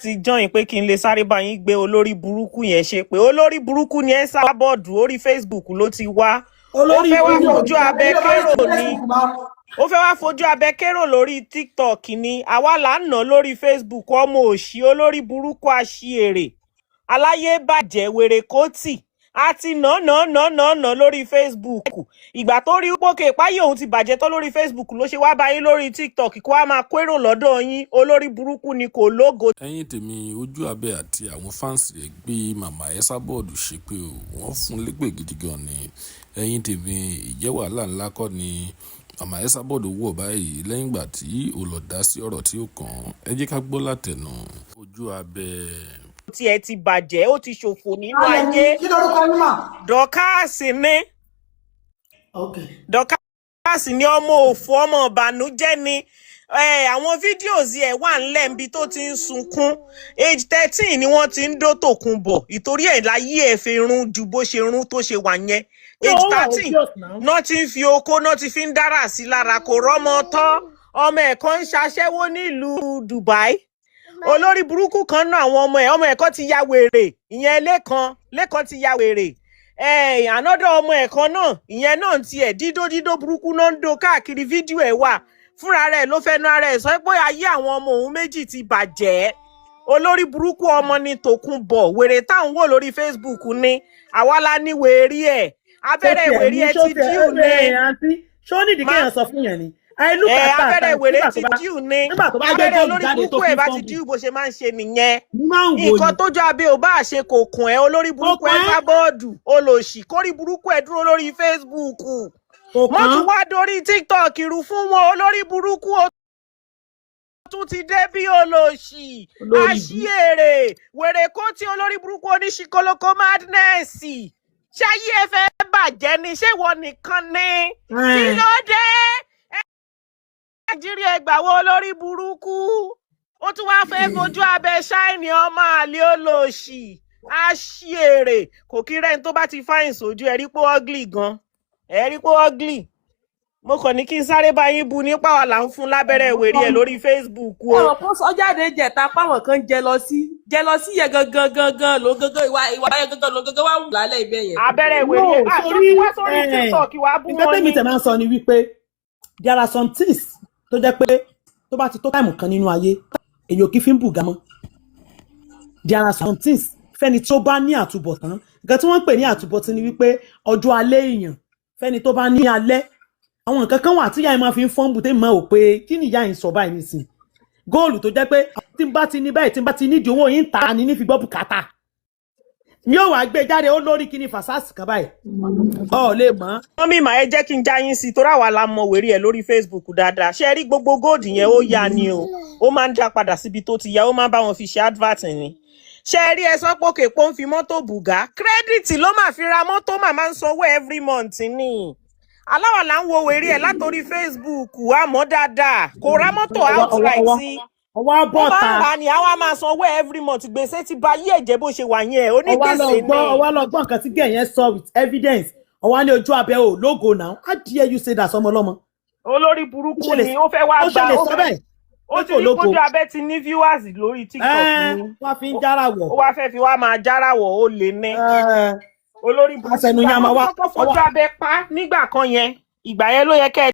ti join pé kí n lè sáré bá yín gbé olórí burúkú yẹn ṣe pé olórí burúkú ni ESABOD orí Facebook ló ti wá. Ó fẹ́ wá fojú abẹ kérò ni. Ó fẹ́ wá fojú abẹ kérò lórí TikTok ni. Àwa là ń ná lórí Facebook ọmọ òṣì olórí burúkú aṣièrè. Aláyé bàjẹ́ wèrè kótì. A ti ná lórí Facebook. Ìgbà tó rí pókè páyé òun ti bàjẹ́ tó lórí Facebook ló ṣe wá báyìí lórí TikTok kó wá máa kérò lọ́dọ̀ yín olórí burúkú ni kò lógo. Ẹ̀yin tèmi OJUABE àti àwọn fáǹsì rẹ̀ gbé màmá ESABOD ṣépè o, wọ́n fún lépè gidi gan ni. Ẹ̀yin tèmi ìjẹ́ wàhálà ńlá kọ́ ni màmá ESABOD wọ̀ báyìí lẹ́yìn ìgbà tí ó lọ dá sí ọ̀rọ̀ tí ó kàn. Ẹ jẹ́ ká gbọ́ látẹnu OJUABE. Tí ẹ ti bàjẹ́ ó ti ṣòfò nínú ayé. Dọ́kàsì ni. Dọ́kàsì ni ọmọ òfò ọmọ ìbànújẹ́ ni. Àwọn fídíòs ẹ̀ wà ńlẹ̀ níbi tó ti ń sunkún. Age 13 ni wọ́n ti ń dó tòkun bọ̀. Ìtorí ẹ̀ láyé ẹ̀ fi rún ju bó ṣe rún tó ṣe wà yẹn. Age 13 náà ti ń fi oko náà ti fi ń dára sí lára kò rọ́mọ tọ́. Ọmọ ẹ̀ kan ń ṣaṣẹ́wó nílùú Dubai. Olórí burúkú kan náà àwọn ọmọ ẹ̀ kan ti ya wèrè. Ìyẹn Lékan ti ya wèrè. Ànọ́dọ̀ ọmọ ẹ̀ kan náà ìyẹn náà tiẹ̀ dídó burúkú náà ń do káàkiri fídíò ẹ̀ wà. Fúnra rẹ̀ ló fẹnu ara ẹ̀ sọ pé ayé àwọn ọmọ òun méjì ti bàjẹ́. Olórí burúkú ọmọ ni Tòkunbọ̀ wèrè táwọn wò lórí Facebook ni àwa la ní wèrè ẹ̀ abẹ́rẹ́ wèrè ẹ̀ ti díù ni. Ṣó nídìí kéèyàn sọ fún yẹn ni. Abẹ́rẹ́ wèrè ti díù ni. Abẹ́rẹ́ olórí burúkú ẹ̀ bá ti díù bó ṣe máa ń ṣe nìyẹn. Nǹkan tó jọ abẹ́ ò bá ṣe kò kùn ẹ́ olórí burúkú ESABOD olòṣì kórí burúkú ẹ̀ dúró lórí Facebook. Wọ́n tún wá dórí TikTok irú fún wọn olórí burúkú ó tún ti dé bí olòṣì aṣièrè wèrè kó tí olórí burúkú oníṣìkólókó madness ṣáyé ẹ fẹ́ bàjẹ́ ni ṣé ìwọ nìkan ni kí ló dé Nàìjíríà ìgbàwó olórí burúkú ó tún wá fẹ́ fojú abẹ ṣáìnì ọmọ àlè olòṣì aṣièrè kò kí rẹ́ni tó bá ti fáyìn sójú ẹ rí pé ugly gan. Ẹ̀rí pé ugly. Mo kàn ní kí n sáré bá yín bu nípa wà là ń fún lábẹ́rẹ́ wèrè ẹ̀ lórí Facebook o. Ọ̀rọ̀ kan sọ jáde jẹ̀ta páwọn kan jẹlọsí yẹ gangan ló gangan ìwà yẹ gangan ló gangan wà wù lálẹ́ ibẹ̀ yẹn. Abẹ́rẹ́ wèrè ẹ̀ àtúntí wá sórí TikTok wá bú wọn ni. Ìgbẹ́ tèmi tẹ̀ máa ń sọ ni wípé there are some things tó jẹ́ pé tó bá ti tó táìmù kan nínú ayé èyí ò kí fi ń bùgá mọ́. There are some things fẹ́ni tó bá ní àtúbọ̀tán nǹkan tí wọ́n ń pè ní àtúbọ̀tán ni wípé ọjọ́ alẹ́ èèyàn fẹ́ni tó bá ní alẹ́ àwọn nǹkan kan wà tí ìyá yìí máa fi ń fọ́nbù tẹ́ mọ̀ ò pé kí ni ìyá yìí sọ báyìí nísìn góòlù tó jẹ́ pé tí n bá ti ní báyìí tí n bá ti nídìí owó yìí ń ta ni ní fi gbọ́ bùkátà mi ò wá gbé jáde ó lórí kí ni fàṣásì kan báyìí ọ lè mọ̀. wọ́n mímọ̀ ẹ jẹ́ kí n já yín sí torí àwa la mọ wèrè ẹ̀ lórí Facebook dáadáa ṣe rí gbogbo góòdù yẹn ó yá ni o ó máa ń já padà síbi tó ti yá ó máa ń bá wọn fi ṣe advert ni ṣe rí ẹ sọ pé òkè pọ́n fi mọ́tò bùgá kírẹ́dìtì ló máa fi ra mọ́tò màmá ń sanwó every month ni aláwọ̀ là ń wo wèrè ẹ̀ látòrí Facebook àmọ́ dáadáa kò ra mọ́tò outright sí ó máa ń rà ní àwa máa sanwó every month gbèsè ti ba yí ẹ̀jẹ̀ bó ṣe wà yẹn onígbèsè ni. ọwọ́ lọ gbọ́ nǹkan tí gẹ̀yẹ́ sọ with evidence ọwọ́ ní OJUABE ò lógo náà how dare you say that sọmọ lọ́mọ. olórí burúkú ni ó fẹ́ wá gba ó ti ní OJUABE ti ní viewers lórí TikTok ni wọ́n fi ń járawọ̀ ó wá fẹ́ fi wá máa járawọ̀ ó lè ní olórí burúkú àwọn kọ́kọ́ OJUABE pa nígbà kan yẹn ìgbà yẹn ló yẹ kẹ́